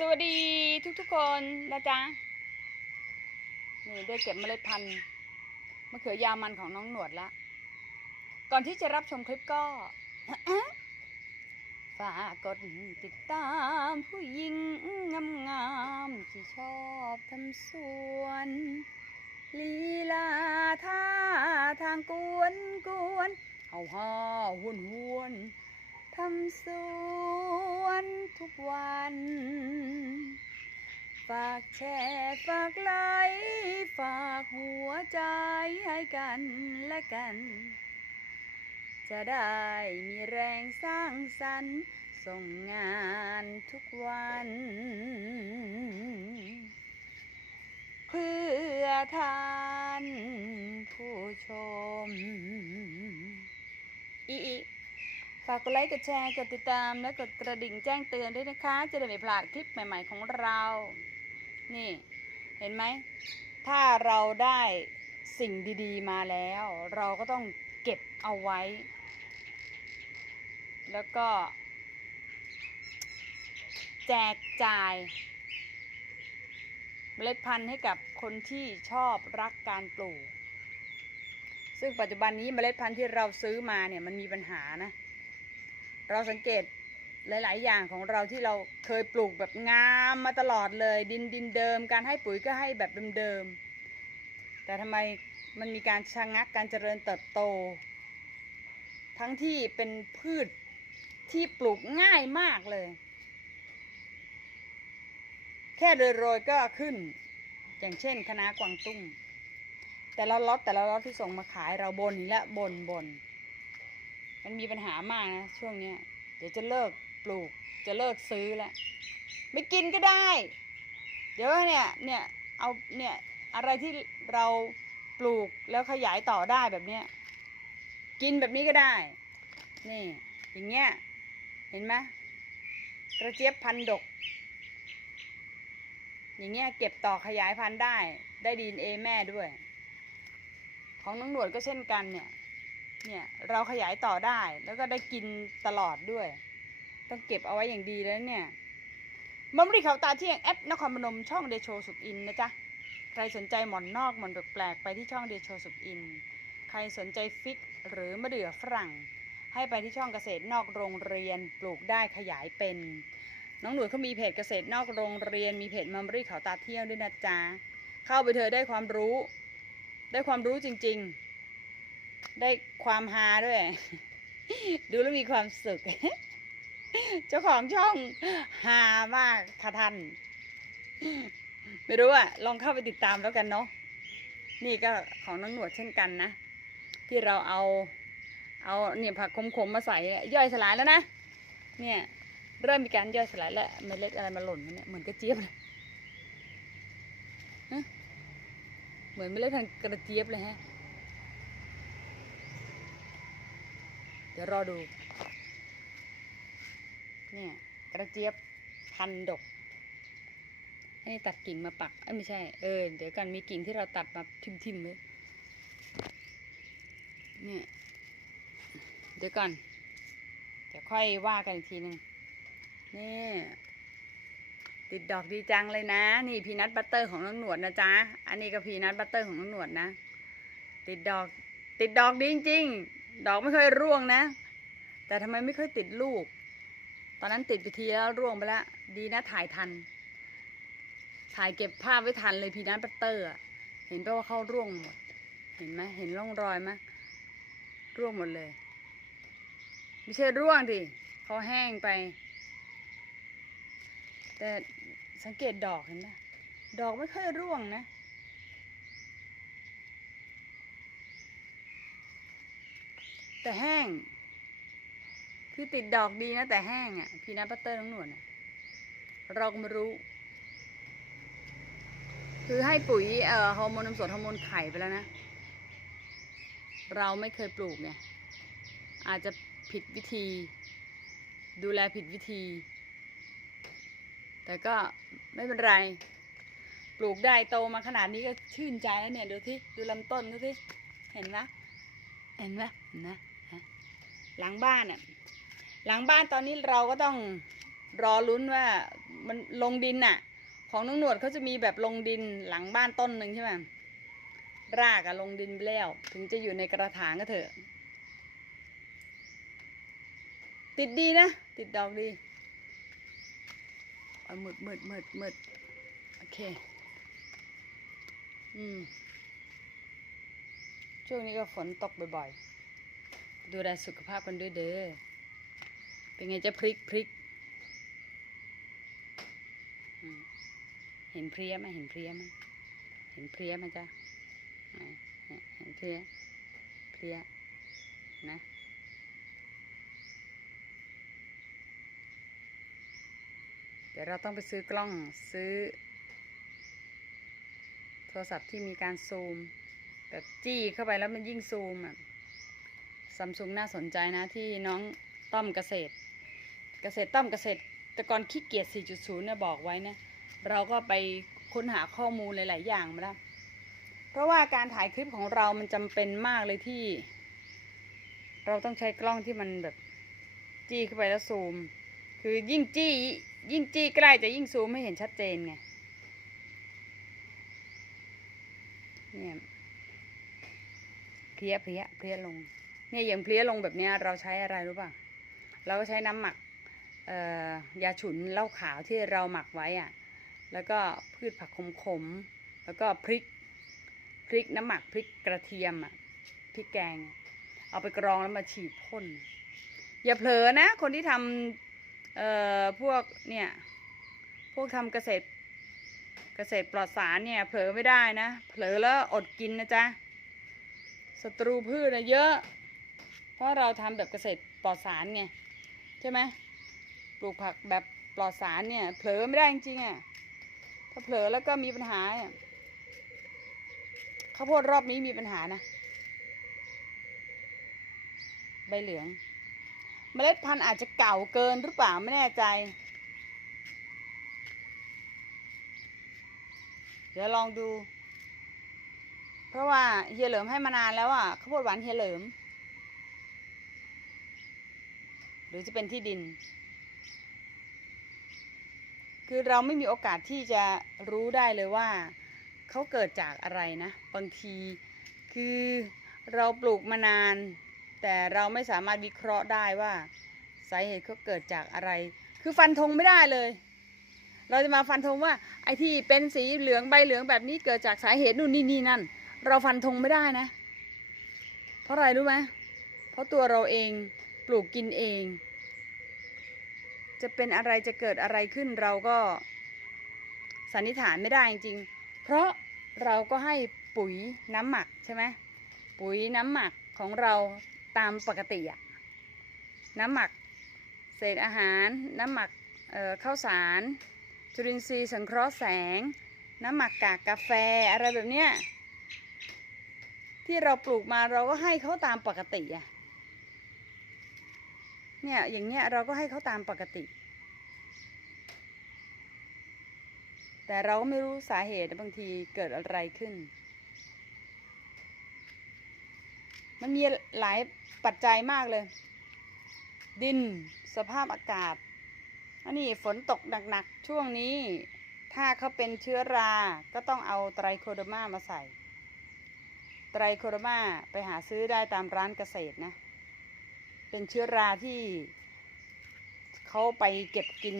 สวัสดีทุกๆคนนะจ๊ะ นี่ได้เก็บเมล็ดพันธุ์มะเขือยาวมันของน้องหนวดละ ก่อนที่จะรับชมคลิปก็ ฝากกดติดตามผู้หญิงงามๆที่ชอบทำสวน ลีลาท่าทางกวนกวนเฮาฮ่าหวนหวนทำสวน ทุกวัน ฝากแชร์ฝากไลค์ฝากหัวใจให้กันและกัน จะได้มีแรงสร้างสรรค์ส่งงานทุกวัน เพื่อทานผู้ชมอีอี ฝากกดไลค์ กดแชร์ กดติดตาม และกดกระดิ่งแจ้งเตือนด้วยนะคะ จะได้ไม่พลาดคลิปใหม่ๆของเรา นี่ เห็นไหม ถ้าเราได้สิ่งดีๆมาแล้ว เราก็ต้องเก็บเอาไว้ แล้วก็ แจกจ่ายเมล็ดพันธุ์ให้กับคนที่ชอบรักการปลูก ซึ่งปัจจุบันนี้เมล็ดพันธุ์ที่เราซื้อมาเนี่ยมันมีปัญหานะ เราสังเกตหลาย ๆ อย่างของเราที่เราเคยปลูกแบบงามมาตลอดเลย ดินดินเดิม การให้ปุ๋ยก็ให้แบบเดิมๆแต่ทำไมมันมีการชะงักการเจริญเติบโต ทั้งที่เป็นพืชที่ปลูกง่ายมากเลย แค่โรยๆก็ขึ้น อย่างเช่นคณะกวางตุ้ง แต่ละล็อตแต่ละล็อตที่ส่งมาขายเราบนอีกแล้วบนบน มันมีปัญหามากนะช่วงเนี้ยเดี๋ยวจะเลิกปลูก จะเลิกซื้อแล้วไม่กินก็ได้ เดี๋ยวเนี่ยเนี่ยเอาเนี่ยอะไรที่เราปลูกแล้วขยายต่อได้แบบเนี้ยกินแบบนี้ก็ได้ นี่ อย่างเงี้ย เห็นไหมกระเจี๊ยบพันดก อย่างเงี้ยเก็บต่อขยายพันธุ์ได้ ได้ดีเอแม่ด้วย ของน้องหนวดก็เช่นกันเนี่ย เนี่ยเราขยายต่อได้แล้วก็ได้กินตลอดด้วย ต้องเก็บเอาไว้อย่างดีแล้วเนี่ยมัมรีเขาตาเที่ยงแอดนครพนมช่องเดโชสุกอินนะจ๊ะใครสนใจหมอนนอกหมอนแปลกๆไปที่ช่องเดโชสุกอิน ใครสนใจฟิกหรือมะเดื่อฝรั่ง ให้ไปที่ช่องเกษตรนอกโรงเรียนปลูกได้ขยายเป็น น้องหนวดเขามีเพจเกษตรนอกโรงเรียน มีเพจมัมรีเขาตาเที่ยงด้วยนะจ๊ะเข้าไปเธอได้ความรู้ ได้ความรู้จริง ๆ ได้ความฮาด้วย ดูแล้วมีความสุข เจ้าของช่องฮามากค่ะท่าน ไม่รู้อะลองเข้าไปติดตามแล้วกันเนาะ นี่ก็ของน้องหนวดเช่นกันนะ ที่เราเอา เอาเนี่ยผักขมๆมาใส่ย่อยสลายแล้วนะ เนี่ยเริ่มมีการย่อยสลายแล้วเมล็ดอะไรมาหล่นเนี่ยเหมือนกระเจี๊ยบเลยเหมือนเมล็ดพันธุ์กระเจี๊ยบเลยฮะ ดี๋ยวรอดู เนี่ยกระเจี๊ยบพันดก ให้ตัดกิ่งมาปักเอ้ยไม่ใช่ เออ เดี๋ยวกันมีกิ่งที่เราตัดมาทิมๆไว้เนี่ย เดี๋ยวก่อนเดี๋ยวค่อยว่ากันอีกทีหนึ่งนี่ติดดอกดีจังเลยนะ นี่พีนัทบัตเตอร์ของน้องหนวดนะจ๊ะ อันนี้ก็พีนัทบัตเตอร์ของน้องหนวดนะ ติดดอก ติดดอกดีจริง ดอกไม่เคยร่วงนะ แต่ทำไมไม่เคยติดลูก ตอนนั้นติดไปทีแล้วร่วงไปแล้ว ดีนะถ่ายทัน ถ่ายเก็บภาพไว้ทันเลยพีนัทบัตเตอร์เห็นปะว่าเข้าร่วงหมด เห็นไหมเห็นร่องรอยไหมร่วงหมดเลย ไม่ใช่ร่วงดิเขาแห้งไป แต่สังเกตดอกเห็นปะดอกไม่ค่อยร่วงนะ แต่แห้ง คือติดดอกดีนะ แต่แห้งอะ พีนัทบัตเตอร์น้องหนวดอะเราก็ไม่รู้ คือให้ปุ๋ยเอ่อฮอร์โมนนำสดฮอร์โมนไข่ไปแล้วนะ เราไม่เคยปลูกไงอาจจะผิดวิธี ดูแลผิดวิธี แต่ก็ไม่เป็นไร ปลูกได้โตมาขนาดนี้ก็ชื่นใจแล้วเนี่ย ดูที่ดูลำต้นดูที่เห็นไหมเห็นไหมนะ หลังบ้านอะ หลังบ้านตอนนี้เราก็ต้องรอลุ้นว่ามันลงดินน่ะ ของน้องหนวดเขาจะมีแบบลงดินหลังบ้านต้นหนึ่งใช่ไหมรากอะลงดินไปแล้ว ถึงจะอยู่ในกระถางก็เถอะ ติดดีนะ ติดดอกดีเอามืดมืดมืดมืดโอเค อืม ช่วงนี้ก็ฝนตกบ่อยๆ ดูแลสุขภาพกันด้วยเด้อ เป็นไงจะพริกพริก เห็นเพลี้ยไหมเห็นเพลี้ยไหมเห็นเพลี้ยไหมจ๊ะเนี่ยเห็นเพลี้ย เพลี้ย นะเดี๋ยวเราต้องไปซื้อกล้องซื้อ โทรศัพท์ที่มีการซูม แบบจี้เข้าไปแล้วมันยิ่งซูมอะ ซัมซุงน่าสนใจนะที่น้องต้อมเกษตร เกษตรต้อมเกษตรต่ก่อนขี้เกียจ 4.0 เนี่ยบอกไว้นะ เราก็ไปค้นหาข้อมูลหลาย ๆ อย่างมาแล้ว เพราะว่าการถ่ายคลิปของเรามันจำเป็นมากเลยที่ เราต้องใช้กล้องที่มันแบบจี้เข้าไปแล้วซูม คือยิ่งจี้ยิ่งจี้ใกล้จะยิ่งซูมให้เห็นชัดเจนไง เนี่ยเพี้ยเพี้ยเพี้ยลง เนี่ยอย่างเพลี้ยลงแบบนี้เราใช้อะไรรู้ป่ะ เราก็ใช้น้ำหมักยาฉุนเหล้าขาวที่เราหมักไว้อะแล้วก็พืชผักขมๆแล้วก็พริกพริกน้ำหมักพริกกระเทียมอะพริกแกง เอาไปกรองแล้วมาฉีดพ่น อย่าเผลอนะ คนที่ทำเอ่อพวกเนี่ยพวกทำเกษตรเกษตรปลอดสารเนี่ยเผลอไม่ได้นะ เผลอแล้วอดกินนะจ๊ะศัตรูพืชนะเยอะ เพราะเราทำแบบเกษตรปลอดสารไงใช่ไหมปลูกผักแบบปลอดสารเนี่ย เผลอไม่ได้จริงๆอะถ้าเผลอแล้วก็มีปัญหาอะข้าวโพดรอบนี้มีปัญหานะใบเหลือง เมล็ดพันธุ์อาจจะเก่าเกินหรือเปล่าไม่แน่ใจ เดี๋ยวลองดู เพราะว่าเฮียเหลิมให้มานานแล้วอะข้าวโพดหวานเฮียเหลิม หรือจะเป็นที่ดิน คือเราไม่มีโอกาสที่จะรู้ได้เลยว่าเขาเกิดจากอะไรนะ บางทีคือเราปลูกมานาน แต่เราไม่สามารถวิเคราะห์ได้ว่าสาเหตุเขาเกิดจากอะไร คือฟันธงไม่ได้เลย เราจะมาฟันธงว่า ไอ้ที่เป็นสีเหลืองใบเหลืองแบบนี้เกิดจากสาเหตุนู่นนี่นี่นั่น เราฟันธงไม่ได้นะ เพราะอะไรรู้ไหมเพราะตัวเราเอง ปลูกกินเอง จะเป็นอะไรจะเกิดอะไรขึ้นเราก็สันนิษฐานไม่ได้จริงๆ เพราะเราก็ให้ปุ๋ยน้ำหมักใช่ไหมปุ๋ยน้ำหมักของเราตามปกติอะน้ำหมักเศษอาหาร น้ำหมักข้าวสาร จุลินทรีย์สังเคราะห์แสง น้ำหมักกากกาแฟอะไรแบบเนี้ยที่เราปลูกมาเราก็ให้เขาตามปกติอะ เนี่ยอย่างเงี้ยเราก็ให้เขาตามปกติ แต่เราก็ไม่รู้สาเหตุบางทีเกิดอะไรขึ้น มันมีหลายปัจจัยมากเลย ดินสภาพอากาศอันนี้ฝนตกหนักๆช่วงนี้ ถ้าเขาเป็นเชื้อราก็ต้องเอาไตรโคโดมามาใส่ ไตรโคโดมาไปหาซื้อได้ตามร้านเกษตรนะ เป็นเชื้อราที่เขาไปเก็บกิน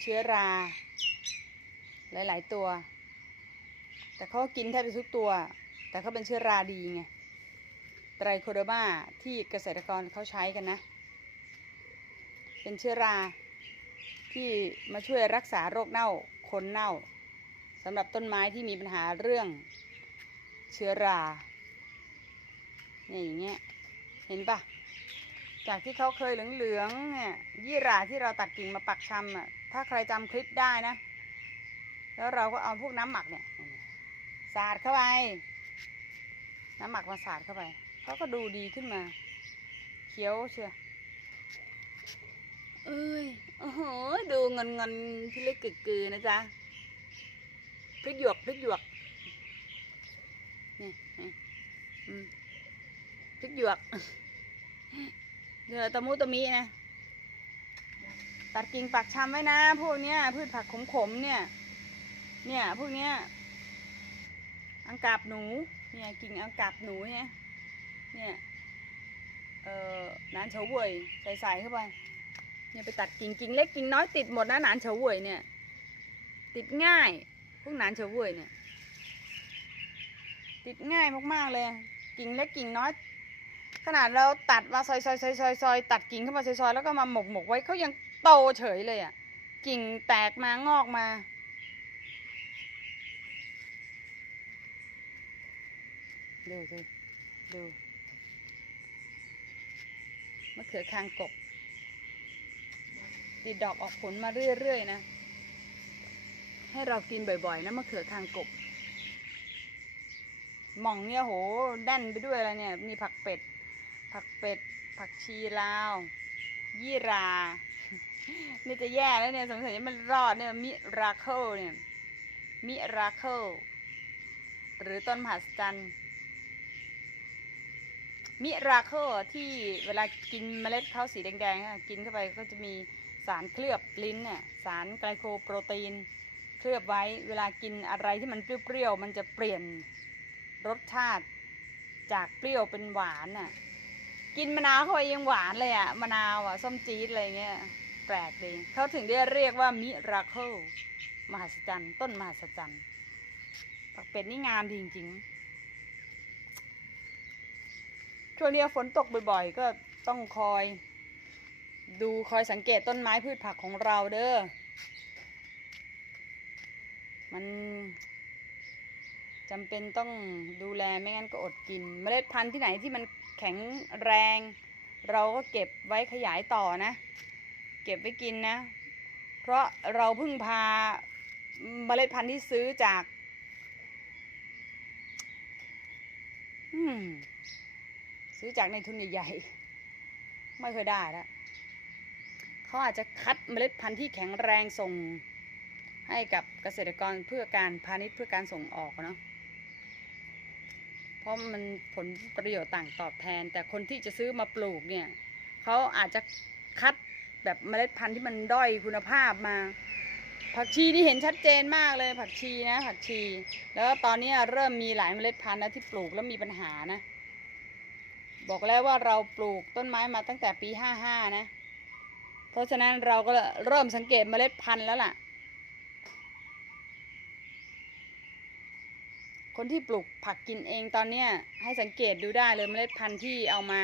เชื้อรา หลาย ๆ ตัว แต่เขากินแทบจะทุกตัว แต่เขาเป็นเชื้อราดีไงไตรโคโดมาที่เกษตรกรเขาใช้กันนะ เป็นเชื้อราที่มาช่วยรักษาโรคเน่าคนเน่าสำหรับต้นไม้ที่มีปัญหาเรื่องเชื้อราเนี่ยอย่างเงี้ย เห็นปะจากที่เขาเคยเหลืองๆเนี่ยยี่หราที่เราตัดกิ่งมาปักชำอะถ้าใครจำคลิปได้นะ แล้วเราก็เอาพวกน้ำหมักเนี่ยสาดเข้าไป น้ำหมักมาสาดเข้าไปเขาก็ดูดีขึ้นมา เขียวเชียวเอ้ยโอ้โหดูเงินเงินพี่เล็กกึกกือนะจ๊ะพริกหยวกพริกหยวกนี่นี่อืม พริกหยวกเดี๋ยวตะมุตะมินะ ตัดกิ่งปักชำไว้นะ พวกเนี้ย พืชผักขมๆเนี่ย เนี่ย พวกเนี้ย อังกาบหนู เนี่ยกิ่งอังกาบหนูเนี่ย เนี่ย เอ่อหนานเฉาเว่ยใส่ใส่เข้าไป เนี่ยไปตัดกิ่งกิ่งเล็กกิ่งน้อยติดหมดนะหนานเฉาเว่ยเนี่ย ติดง่าย พวกหนานเฉาเว่ยเนี่ย ติดง่ายมากๆเลย กิ่งเล็กกิ่งน้อย ขนาดเราตัดมาซอยซอยซอยซอยซอยตัดกิ่งเข้ามาซอยซอยแล้วก็มาหมกหมกไว้เขายังโตเฉยเลยอะ กิ่งแตกมางอกมาดูสิดูมะเขือคางกบติดดอกออกผลมาเรื่อยๆนะ ให้เรากินบ่อยๆนะมะเขือคางกบหม่องเนี่ยโหแน่นไปด้วยอะไรเนี่ย มีผักเป็ด ผักเป็ด ผักชีลาว ยี่รา นี่จะแย่แล้วเนี่ย สงสัยจะมันรอดเนี่ย มิราเคิลเนี่ย มิราเคิล หรือต้นมหัศจรรย์มิราเคิลที่เวลากินเมล็ดเขาวสีแดงๆกินเข้าไปก็จะมีสารเคลือบลิ้นเนี่ยสารไกลโคโปรตีน เคลือบไว้เวลากินอะไรที่มันเปรี้ยวๆมันจะเปลี่ยนรสชาติจากเปรี้ยวเป็นหวานน่ะ กินมะนาวเข้าไปยังหวานเลยอะมะนาวอะส้มจี๊ดอะไรเงี้ยแปลกดีเขาถึงได้เรียกว่ามิราเคิลมหัศจรรย์ ต้นมหัศจรรย์ผักเป็ดนี่งามจริงๆช่วงนี้ฝนตกบ่อยๆ ก็ต้องคอย ดูคอยสังเกตต้นไม้พืชผักของเราเด้อมันจำเป็นต้องดูแลไม่งั้นก็อดกิน เมล็ดพันธุ์ที่ไหนที่มัน แข็งแรง เราก็เก็บไว้ขยายต่อนะ เก็บไว้กินนะ เพราะเราเพิ่งพาเมล็ดพันธุ์ที่ซื้อจากซื้อจากในทุนใหญ่ๆ ไม่เคยได้แล้วเขาอาจจะคัดเมล็ดพันธุ์ที่แข็งแรงส่งให้กับเกษตรกรเพื่อการพาณิชย์เพื่อการส่งออกเนาะ ราะมันผลประโยชน์ต่างตอบแทน แต่คนที่จะซื้อมาปลูกเนี่ยเขาอาจจะคัดแบบเมล็ดพันธุ์ที่มันด้อยคุณภาพมา ผักชีนี่เห็นชัดเจนมากเลยผักชีนะ ผักชี แล้วตอนนี้เริ่มมีหลายเมล็ดพันธุ์นะที่ปลูกแล้วมีปัญหานะ บอกแล้วว่าเราปลูกต้นไม้มาตั้งแต่ปีห้าห้านะ เพราะฉะนั้นเราก็เริ่มสังเกตเมล็ดพันธุ์แล้วล่ะ คนที่ปลูกผักกินเองตอนเนี้ยให้สังเกตดูได้เลยเมล็ดพันธุ์ที่เอามา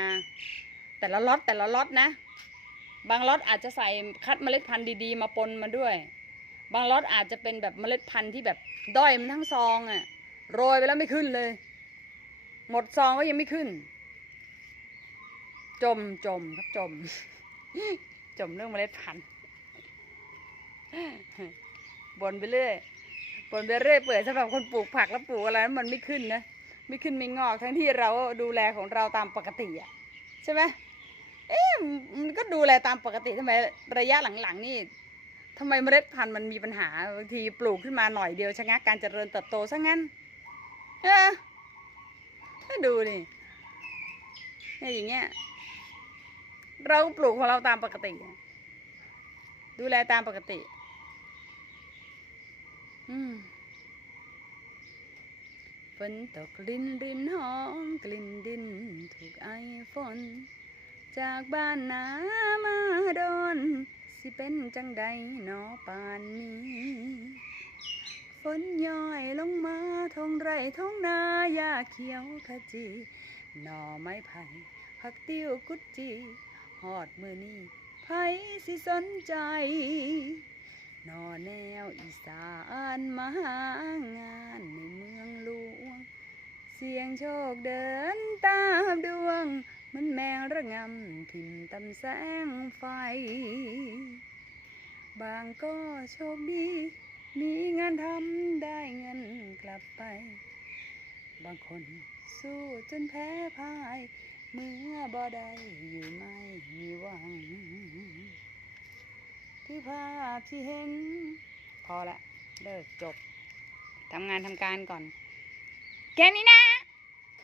แต่ละล็อตแต่ละล็อตนะ บางล็อตอาจจะใส่คัดเมล็ดพันธุ์ดีๆ มาปนมาด้วย บางล็อตอาจจะเป็นแบบเมล็ดพันธุ์ที่แบบด้อยมันทั้งซองอะ่ะโรยไปแล้วไม่ขึ้นเลย หมดซองก็ยังไม่ขึ้น จมจมครับจม จมเรื่องเมล็ดพันธุ์บนไปเรื่อย บนไปเรื่อยเปื่อยสำหรับคนปลูกผักแล้วปลูกอะไรมันไม่ขึ้นนะ ไม่ขึ้นไม่งอกทั้งที่เราดูแลของเราตามปกติอะใช่ไหมเอ๊ะมันก็ดูแลตามปกติทำไมระยะหลังๆนี่ทำไมเมล็ดพันธุ์มันมีปัญหาบางทีปลูกขึ้นมาหน่อยเดียวชะงักการเจริญเติบโตซะงั้นเออให้ดูนี่เนี่ยอย่างเงี้ยเราปลูกของเราตามปกติ ดูแลตามปกติ ฝนตกลินรินหอมกลิ่นดินถูกไอฝน จากบ้านนามาดอนสิเป็นจังใดหนอป่านนี้ฝนย้อยลงมาท้องไร่ท้องนาหญ้าเขียวขจีหน่อไม้ไผ่ผักติ้วกุดจีหอดมือนี้ไผสิสนใจ นอแนวอีสานมาหางานในเมืองหลวง เสียงโชคเดินตามดวง มันแมงระงำถิ่นตำแสงไฟ บางก็โชคดี มีงานทำได้เงินกลับไป บางคนสู้จนแพ้พ่าย เมื่อบ่ได้อยู่ไม่มีหวัง ที่ภาพที่เห็น พอละ เลิกจบทำงานทำการก่อนแค่นี้นะ